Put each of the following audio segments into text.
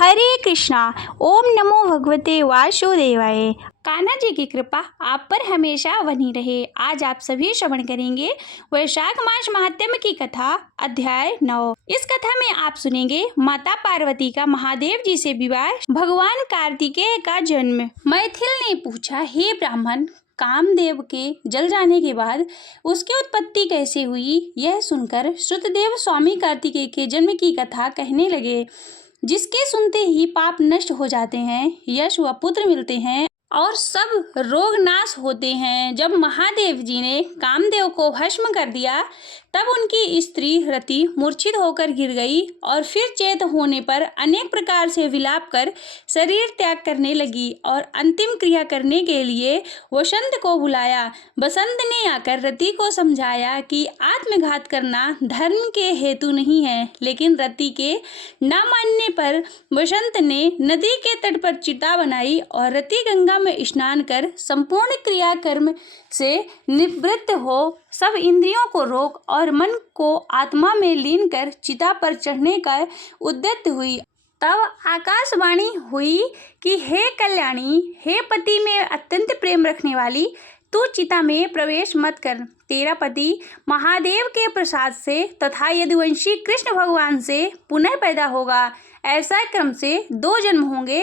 हरे कृष्णा। ओम नमो भगवते वासुदेवाय। कान्हा जी की कृपा आप पर हमेशा बनी रहे। आज आप सभी श्रवण करेंगे वैशाख मास महात्म्य की कथा, अध्याय 9। इस कथा में आप सुनेंगे माता पार्वती का महादेव जी से विवाह, भगवान कार्तिकेय का जन्म। मैथिल ने पूछा, हे ब्राह्मण, कामदेव के जल जाने के बाद उसकी उत्पत्ति कैसे हुई? यह सुनकर श्रुतदेव स्वामी कार्तिकेय के जन्म की कथा कहने लगे, जिसके सुनते ही पाप नष्ट हो जाते हैं, यश व पुत्र मिलते हैं और सब रोग नाश होते हैं। जब महादेव जी ने कामदेव को भस्म कर दिया, तब उनकी स्त्री रति मूर्छित होकर गिर गई और फिर चेत होने पर अनेक प्रकार से विलाप कर शरीर त्याग करने लगी और अंतिम क्रिया करने के लिए वसंत को बुलाया। बसंत ने आकर रति को समझाया कि आत्मघात करना धर्म के हेतु नहीं है, लेकिन रति के न मानने पर वसंत ने नदी के तट पर चिता बनाई और रति गंगा में स्नान कर संपूर्ण क्रिया कर्म से निवृत्त हो सब इंद्रियों को रोक और मन को आत्मा में लीन कर चिता पर चढ़ने का उद्यत हुई। तब आकाशवाणी हुई कि हे कल्याणी, हे पति में अत्यंत प्रेम रखने वाली, तू चिता में प्रवेश मत कर। तेरा पति महादेव के प्रसाद से तथा यदुवंशी कृष्ण भगवान से पुनः पैदा होगा। ऐसा क्रम से 2 जन्म होंगे,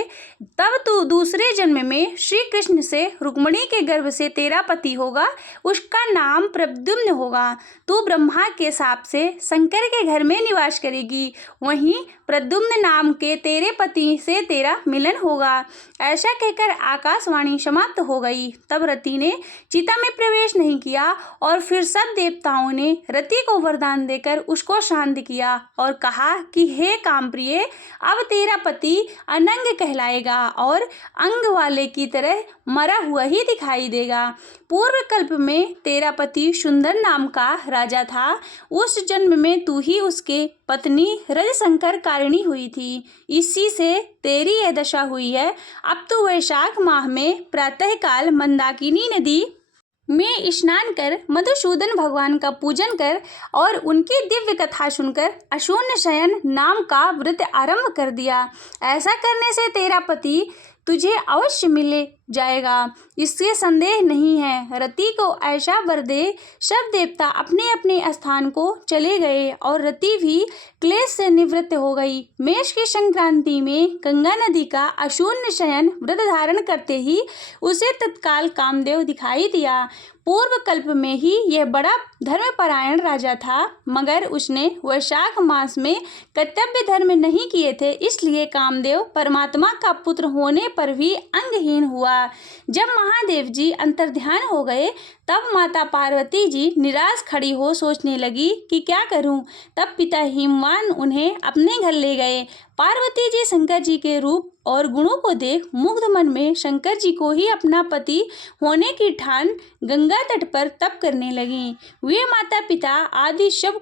तब तू दूसरे जन्म में श्री कृष्ण से रुक्मिणी के गर्भ से तेरा पति होगा, उसका नाम प्रद्युम्न होगा। तू ब्रह्मा के शाप से शंकर के घर में निवास करेगी, वहीं प्रद्युम्न नाम के तेरे पति से तेरा मिलन होगा। ऐसा कहकर आकाशवाणी समाप्त हो गई। तब रति ने चिता में प्रवेश नहीं किया और फिर सब देवताओं ने रति को वरदान देकर उसको शांत किया और कहा कि हे कामप्रिय, अब तेरा पति अनंग कहलाएगा और अंग वाले की तरह मरा हुआ ही दिखाई देगा। पूर्व कल्प में तेरा पति सुंदर नाम का राजा था। उस जन्म में तू ही उसके पत्नी रजशंकर कारिणी हुई थी। इसी से तेरी यह दशा हुई है। अब तू वैशाख माह में प्रातः काल मंदाकिनी नदी में स्नान कर मधुसूदन भगवान का पूजन कर और उनकी दिव्य कथा सुनकर अशून्य शयन नाम का व्रत आरंभ कर दिया। ऐसा करने से तेरा पति तुझे अवश्य मिले जाएगा, इससे संदेह नहीं है। रति को ऐसा वर दे। सब देवता अपने अपने स्थान को चले गए और रति भी क्लेश से निवृत्त हो गई। मेष की संक्रांति में गंगा नदी का अशून्य शयन व्रत धारण करते ही उसे तत्काल कामदेव दिखाई दिया। पूर्व कल्प में ही यह बड़ा धर्मपरायण राजा था, मगर उसने वैशाख मास में कर्तव्य धर्म नहीं किए थे, इसलिए कामदेव परमात्मा का पुत्र होने पर भी अंगहीन हुआ। जब महादेव जी अंतर्ध्यान हो गए, तब माता पार्वती जी निराश खड़ी हो सोचने लगी कि क्या करूं। तब पिता हिमवान उन्हें अपने घर ले गए। पार्वती जी शंकर जी के रूप और गुणों को देख मुग्ध मन में शंकर जी को ही अपना पति होने की ठान गंगा तट पर तप करने लगी। वे माता पिता आदि सब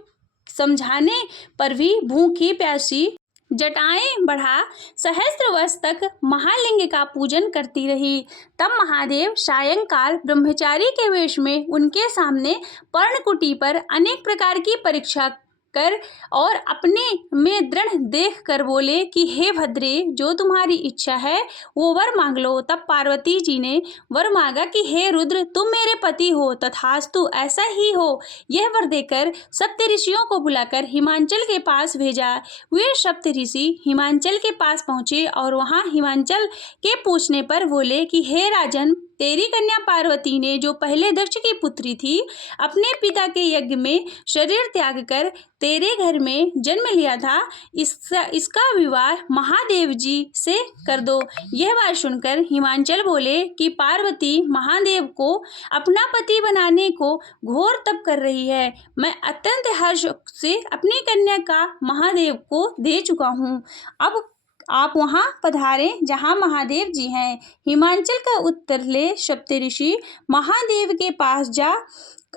समझाने पर भी भूखी प्यासी जटाएं बढ़ा सहस्त्र वर्ष तक महालिंग का पूजन करती रही। तब महादेव सायंकाल ब्रह्मचारी के वेश में उनके सामने पर्णकुटी पर अनेक प्रकार की परीक्षा कर और अपने में दृढ़ देख कर बोले कि हे भद्रे, जो तुम्हारी इच्छा है वो वर मांग लो। तब पार्वती जी ने वर मांगा कि हे रुद्र, तुम मेरे पति हो, तथास्तु ऐसा ही हो। यह वर देकर सप्त ऋषियों को बुलाकर हिमांचल के पास भेजा। वे सप्त ऋषि हिमांचल के पास पहुंचे और वहां हिमांचल के पूछने पर बोले कि हे राजन, तेरी कन्या पार्वती ने, जो पहले दक्ष की पुत्री थी, अपने पिता के यज्ञ में शरीर त्याग कर तेरे घर में जन्म लिया था। इसका विवाह महादेव जी से कर दो। यह बात सुनकर हिमांचल बोले कि पार्वती महादेव को अपना पति बनाने को घोर तप कर रही है। मैं अत्यंत हर्ष से अपनी कन्या का महादेव को दे चुका हूँ। अब आप वहां पधारें जहां महादेव जी हैं। हिमांचल का उत्तर ले सप्तऋषि महादेव के पास जा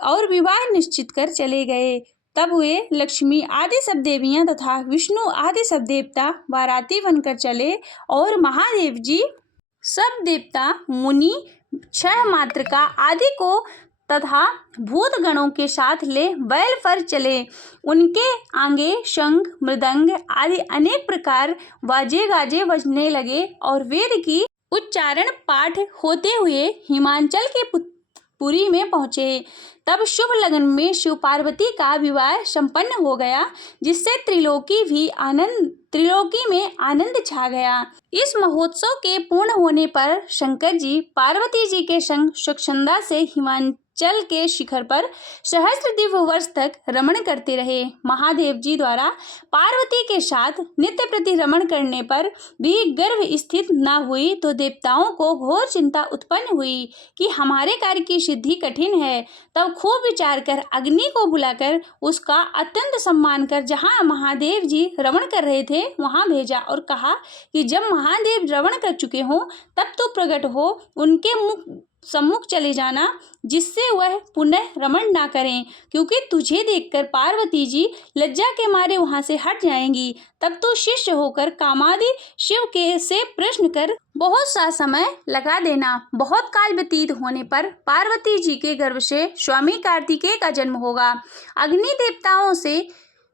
और विवाह निश्चित कर चले गए। तब वे लक्ष्मी आदि सब देवियां तथा विष्णु आदि सब देवता बाराती बनकर चले और महादेव जी सब देवता मुनि 6 मातृका आदि को तथा भूत गणों के साथ ले बैल पर चले। उनके आगे शंख मृदंग आदि अनेक प्रकार बाजे गाजे बजने लगे और वेद की उच्चारण पाठ होते हुए हिमांचल के पुरी में पहुँचे। तब शुभ लगन में शिव पार्वती का विवाह संपन्न हो गया, जिससे त्रिलोकी में आनंद छा गया। इस महोत्सव के पूर्ण होने पर शंकर जी पार्वती जी के संग स्वच्छंदा से हिमाचल के शिखर पर सहस्त्र दिव्य वर्ष तक रमण करते रहे। महादेव जी द्वारा पार्वती के साथ नित्य प्रति रमण करने पर भी गर्भ स्थित न हुई तो देवताओं को घोर चिंता उत्पन्न हुई कि हमारे कार्य की सिद्धि कठिन है। तब खूब विचार कर अग्नि को बुलाकर उसका अत्यंत सम्मान कर जहाँ महादेव जी रमण कर रहे थे वहाँ भेजा और कहा कि जब महादेव रमण कर चुके हों तब तो प्रकट हो उनके सम्मुख चले जाना, जिससे वह पुनः रमण ना करें, क्योंकि तुझे देखकर पार्वती जी लज्जा के मारे वहां से हट जाएंगी। तब तो शिष्य होकर कामादि शिव के से प्रश्न कर बहुत सा समय लगा देना। बहुत काल व्यतीत होने पर पार्वती जी के गर्भ से स्वामी कार्तिकेय का जन्म होगा। अग्नि देवताओं से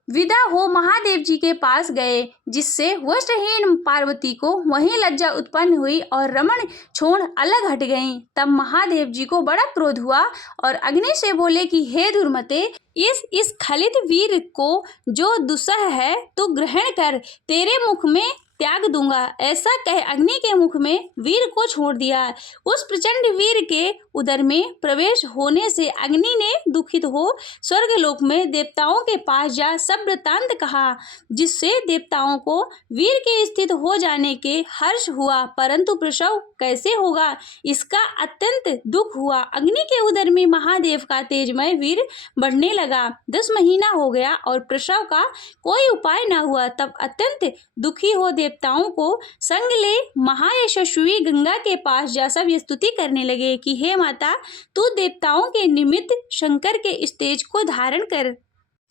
विदा हो महादेव जी के पास गए, जिससे वस्त्रहीन पार्वती को वहीं लज्जा उत्पन्न हुई और रमण छोड़ अलग हट गईं। तब महादेव जी को बड़ा क्रोध हुआ और अग्नि से बोले कि हे दुर्मते, इस खलित वीर को जो दुस्सह है तो ग्रहण कर, तेरे मुख में त्याग दूंगा। ऐसा कह अग्नि के मुख में वीर को छोड़ दिया। उस प्रचंड वीर के उदर में प्रवेश होने से अग्नि ने दुखित हो स्वर्गलोक में देवताओं के पास जा सब वृत्तांत कहा, जिससे देवताओं को वीर के स्थित हो जाने के हर्ष हुआ, परंतु प्रसव कैसे होगा इसका अत्यंत दुख हुआ। अग्नि के उदर में महादेव का तेजमय वीर बढ़ने लगा। 10 महीना हो गया और प्रसव का कोई उपाय न हुआ। तब अत्यंत दुखी हो देवताओं को संग ले महायशस्वी गंगा के पास जा सब स्तुति करने लगे कि हे माता, तू देवताओं के निमित्त शंकर के इस तेज को धारण कर।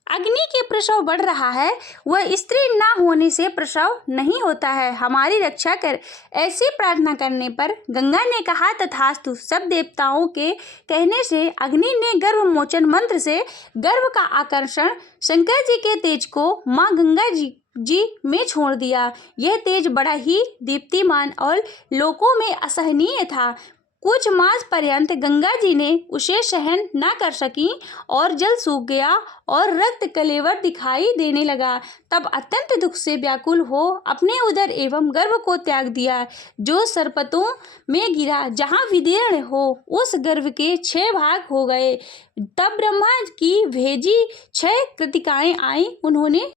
अग्नि के प्रसव बढ़ रहा है, वह स्त्री ना होने से प्रसव नहीं होता है, हमारी रक्षा कर। ऐसी प्रार्थना करने पर गंगा ने कहा तथास्तु। सब देवताओं के कहने से अग्नि ने गर्भ मोचन मंत्र से गर्भ का आकर्षण शंकर जी के तेज को माँ गंगा जी में छोड़ दिया। यह तेज बड़ा ही दीप्तिमान और लोकों में असहनीय था। कुछ मास पर्यंत गंगा जी ने उसे सहन न कर सकी और जल सूख गया और रक्त कलेवर दिखाई देने लगा। तब अत्यंत दुख से व्याकुल हो अपने उदर एवं गर्भ को त्याग दिया, जो सरपतों में गिरा, जहाँ विदीर्ण हो उस गर्भ के 6 भाग हो गए। तब ब्रह्मा की भेजी 6 कृतिकाएं आई। उन्होंने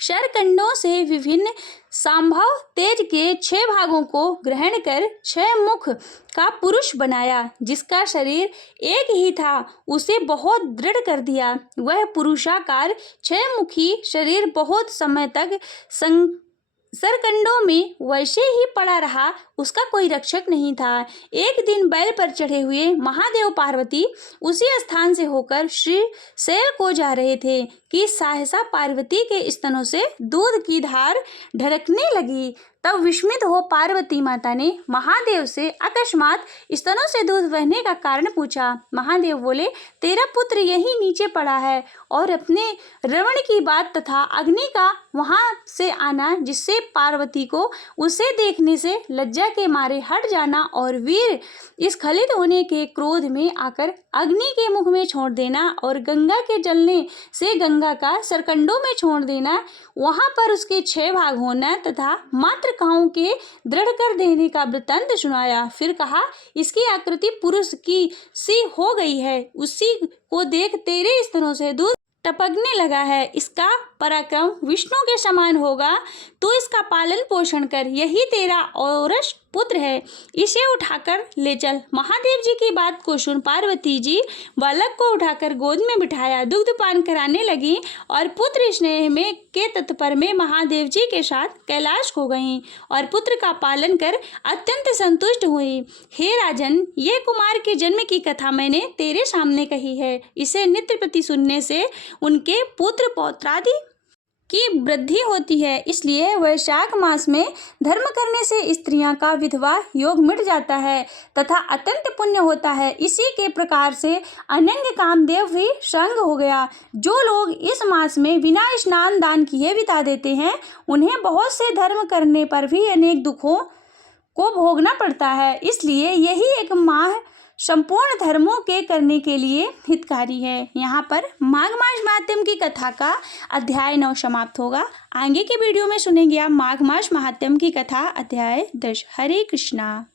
शरकंडों से विभिन्न संभव तेज के 6 भागों को ग्रहण कर 6 मुख का पुरुष बनाया, जिसका शरीर एक ही था, उसे बहुत दृढ़ कर दिया। वह पुरुषाकार 6 मुखी शरीर बहुत समय तक सरकंडों में वैसे ही पड़ा रहा, उसका कोई रक्षक नहीं था। एक दिन बैल पर चढ़े हुए महादेव पार्वती उसी स्थान से होकर श्री शैल को जा रहे थे कि सहसा पार्वती के स्तनों से दूध की धार ढरकने लगी। तब विस्मित हो पार्वती माता ने महादेव से अकस्मात स्तनों से दूध बहने का कारण पूछा। महादेव बोले, तेरा पुत्र यहीं नीचे पड़ा है और अपने रमण की बात तथा अग्नि का वहां से आना, जिससे पार्वती को उसे देखने से लज्जा के मारे हट जाना और वीर स्खलित होने के क्रोध में आकर अग्नि के मुख में छोड़ देना और गंगा के जलने से गंगा का सरकंडों में छोड़ देना, वहां पर उसके 6 भाग होना तथा मात्र काओं के दृढ़ कर देने का वृत्तांत सुनाया। फिर कहा, इसकी आकृति पुरुष की सी हो गई है, उसी को देख तेरे स्तनों से दूध टपकने लगा है। इसका पराक्रम विष्णु के समान होगा, तू इसका पालन पोषण कर, यही तेरा औरस पुत्र है, इसे उठाकर ले चल। महादेव जी की बात को सुन पार्वती जी बालक को उठाकर गोद में बिठाया, दुग्ध पान कराने लगी और पुत्र स्नेह में के तत्पर में महादेव जी के साथ कैलाश हो गईं और पुत्र का पालन कर अत्यंत संतुष्ट हुई। हे राजन, ये कुमार के जन्म की कथा मैंने तेरे सामने कही है, इसे नित्य प्रति सुनने से उनके पुत्र पौत्रादि की वृद्धि होती है। इसलिए वैशाख मास में धर्म करने से स्त्रियां का विधवा योग मिट जाता है तथा अत्यंत पुण्य होता है। इसी के प्रकार से अनंग कामदेव भी संग हो गया। जो लोग इस मास में बिना स्नान दान किए बिता देते हैं, उन्हें बहुत से धर्म करने पर भी अनेक दुखों को भोगना पड़ता है। इसलिए यही एक माह संपूर्ण धर्मों के करने के लिए हितकारी है। यहाँ पर माघ मास महात्म्य की कथा का अध्याय 9 समाप्त होगा। आगे के वीडियो में सुनेंगे आप माघ मास महात्म्य की कथा अध्याय 10। हरे कृष्णा।